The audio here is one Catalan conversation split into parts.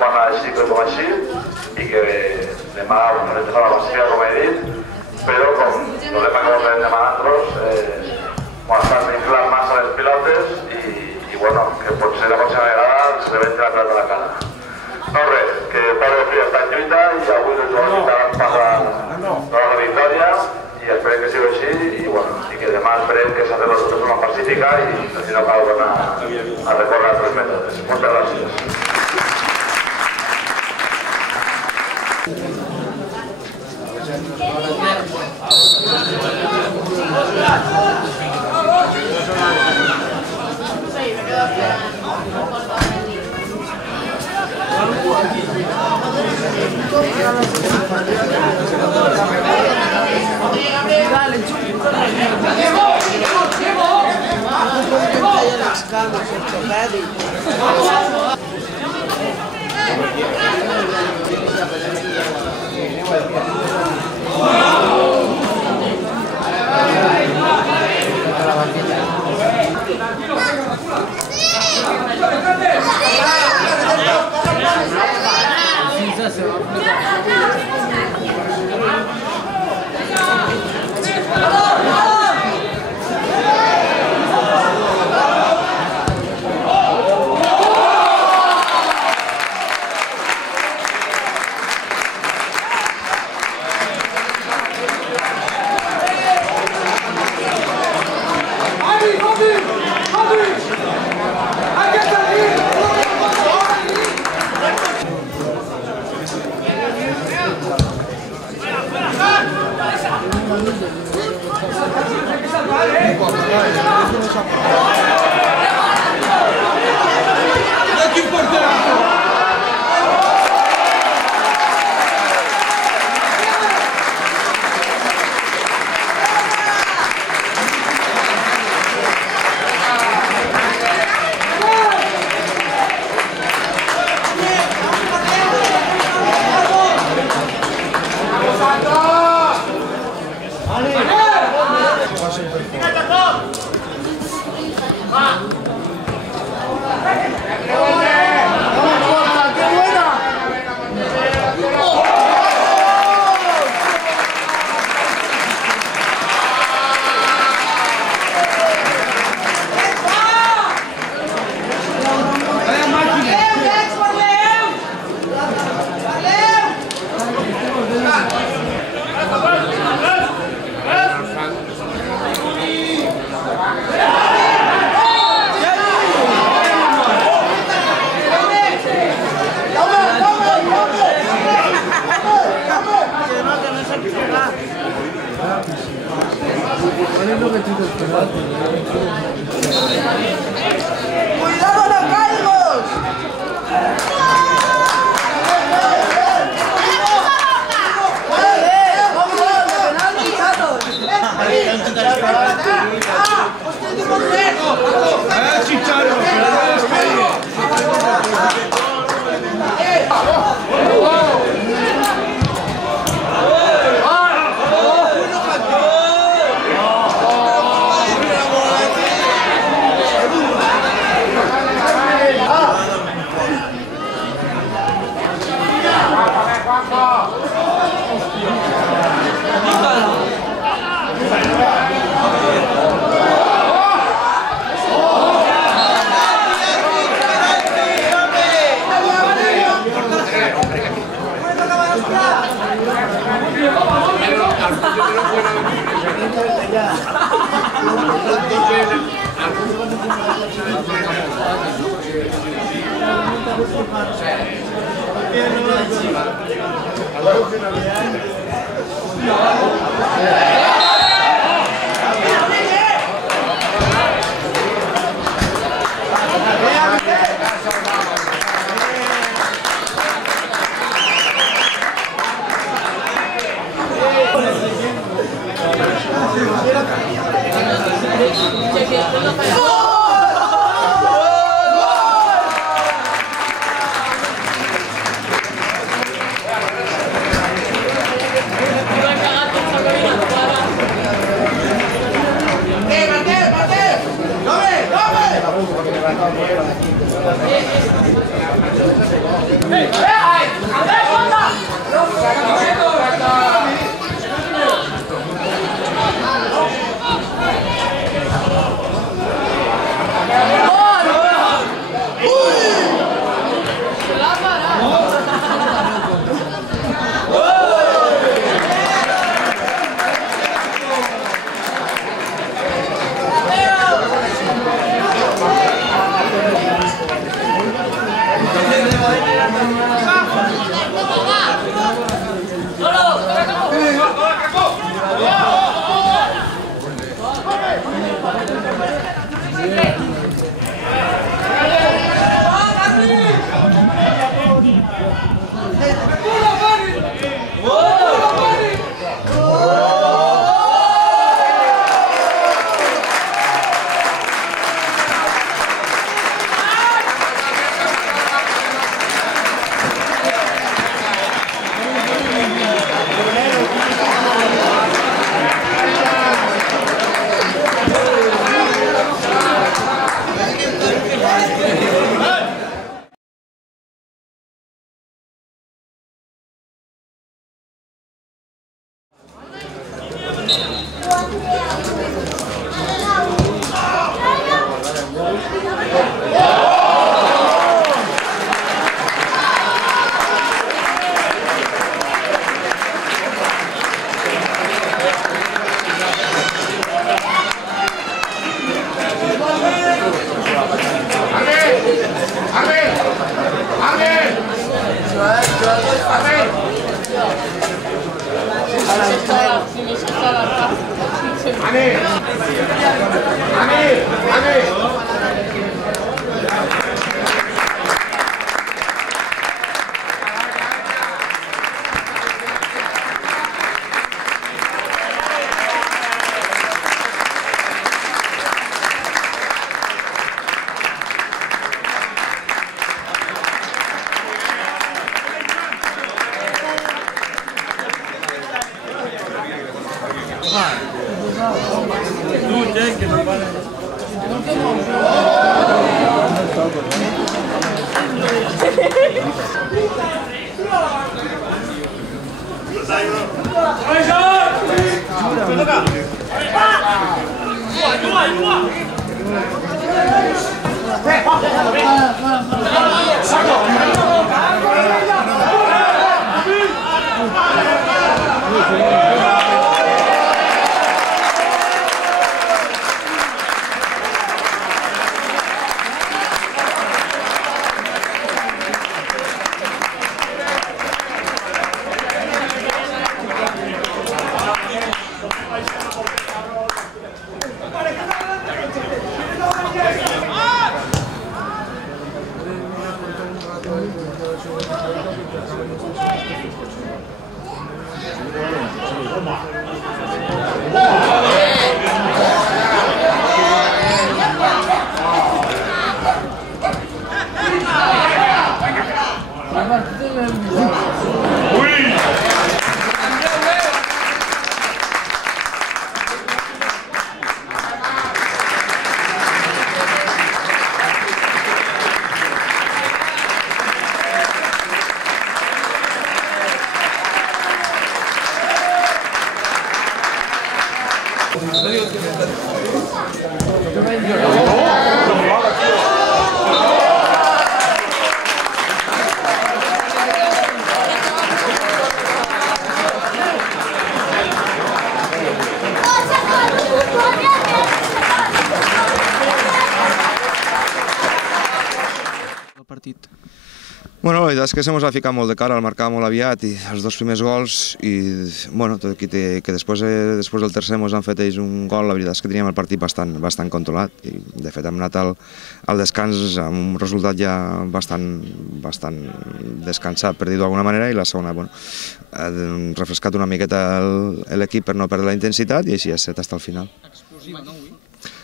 setmana així com així i que demà farem la masia, com he dit, però com no l'hem acabat demà nosaltres, estan inflant massa les pilotes i bueno, que potser la pròxima vegada se li venti la pilota a la cara. No res, que Pablo Frías està en lluita i avui els jugadors estaran per la victòria i esperem que sigui així i bueno, i que demà esperem que s'ha fet de forma pacífica i si no cal tornar a recórrer altres mètodes. Moltes gràcies. ¡Cuidado los caigos! Bueno, la veritat és que se mos va ficar molt de cara al marcar molt aviat i els dos primers gols i, bueno, tot i que després del tercer mos han fet ells un gol, la veritat és que teníem el partit bastant controlat i de fet hem anat al descans amb un resultat ja bastant descansat, per dir-ho d'alguna manera, i la segona, bueno, hem refrescat una miqueta l'equip per no perdre la intensitat i així ha estat fins al final. Explosiva, no, avui?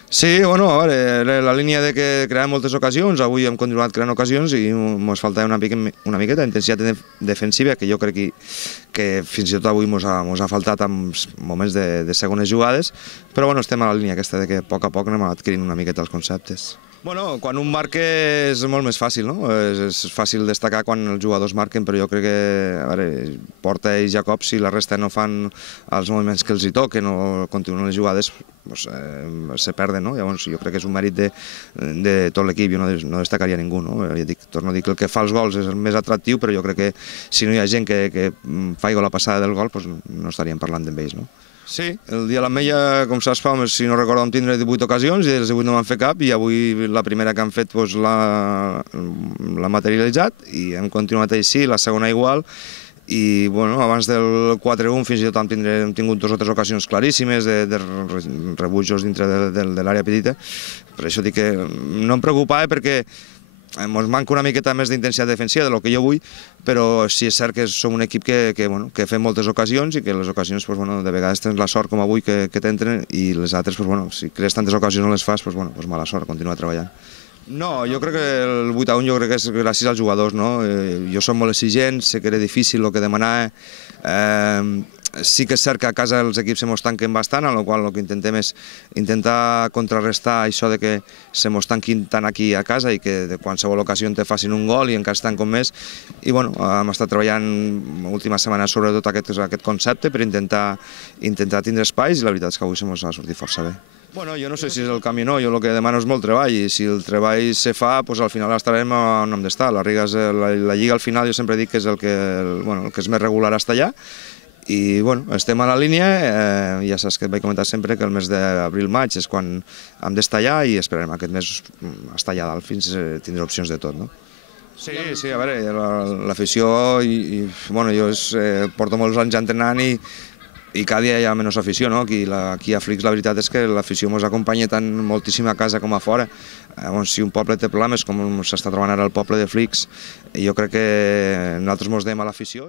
Sí, bueno, a veure, la línia de que creem moltes ocasions, avui hem continuat creant ocasions i ens faltava una miqueta d'intensitat defensiva, que jo crec que fins i tot avui ens ha faltat en moments de segones jugades, però bueno, estem a la línia aquesta de que a poc anem adquirint una miqueta els conceptes. Bueno, quan un marca és molt més fàcil, no? És fàcil destacar quan els jugadors marquen, però jo crec que, a veure, Porta i Jacob, si la resta no fan els moviments que els hi toquen o continuen les jugades, doncs, se perden, no? Llavors jo crec que és un mèrit de tot l'equip, jo no destacaria ningú, no? Torno a dir que el que fa els gols és el més atractiu, però jo crec que si no hi ha gent que faci la passada del gol, doncs no estaríem parlant d'ells, no? Sí, el dia de l'Ametlla, com saps, si no recordo, vam tindre 18 ocasions i dels 18 no van fer cap i avui la primera que han fet l'ha materialitzat i hem continuat així, la segona igual i bueno, abans del 4-1 fins i tot hem tingut 2 o 3 ocasions claríssimes de rebutjos dintre de l'àrea petita. Per això dic que no em preocupava perquè ens manca una miqueta més d'intensitat defensiva del que jo vull, però sí és cert que som un equip que fem moltes ocasions i que les ocasions de vegades tens la sort com avui que t'entren i les altres, si crees tantes ocasions no les fas, mala sort, continua treballant. No, jo crec que el 8-1 jo crec que és gràcies als jugadors, no? Jo som molt exigent, sé que era difícil el que demanava, sí que és cert que a casa els equips se mos tanquen bastant, amb la qual cosa el que intentem és intentar contrarrestar això de que se mos tanquin tant aquí a casa i que de qualsevol ocasió te facin un gol i encara es tanquen més. I bueno, hem estat treballant l'última setmana sobre tot aquest concepte per intentar tindre espais i la veritat és que avui se mos ha sortit força bé. Bueno, jo no sé si és el camí o no, jo el que demano és molt treball i si el treball se fa, doncs al final estarem on hem d'estar. La Lliga al final jo sempre dic que és el que és més regular estar allà i bueno, estem a la línia, ja saps que et vaig comentar sempre que el mes d'abril-maig és quan hem d'estar allà i esperarem aquest mes estar allà dalt fins a tindre opcions de tot, no? Sí, a veure, l'afició, jo porto molts anys entrenant i cada dia hi ha menys afició, no? Aquí a Flix la veritat és que l'afició ens acompanya tant moltíssim a casa com a fora. Si un poble té problemes com s'està trobant ara el poble de Flix, jo crec que nosaltres ens deim a l'afició.